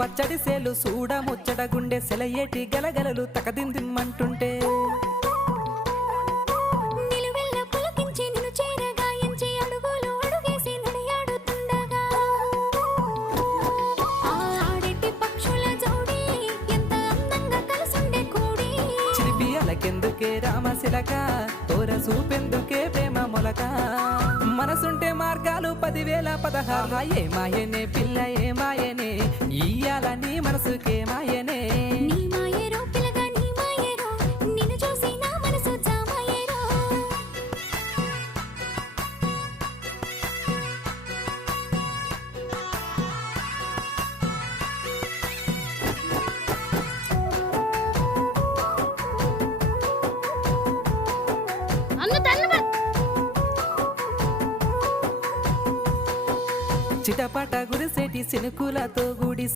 పచ్చడి సేలు సూడ ముచ్చట గుండె సెలయేటి గలగలలు తకదిందిమ్మంటుంటే నిలువెల్ల పులకించి నిన్ను చేరగాయించి అడుగులు అడుగేసి నడియాడుతుండగా ఆడెట్టి పక్షుల జోడి ఎంత అందంగా కలుసుండే కూడి చిలిపి అలకెందుకే రామశిలక తోర సూపెందుకే ప్రేమ మొలక మనసుంటే మార్గాలు 10,016 ఏ మాయనే పిల్ల ఏ మాయనే ఇయ్యాల నీ మనసుకే మాయనే నీ మాయేరో పిల్లగా నీ మాయేరో నిన్ను చూసి నా మనసు జామాయేరో చిటపట గురిసేటి సినుకులతో గుడి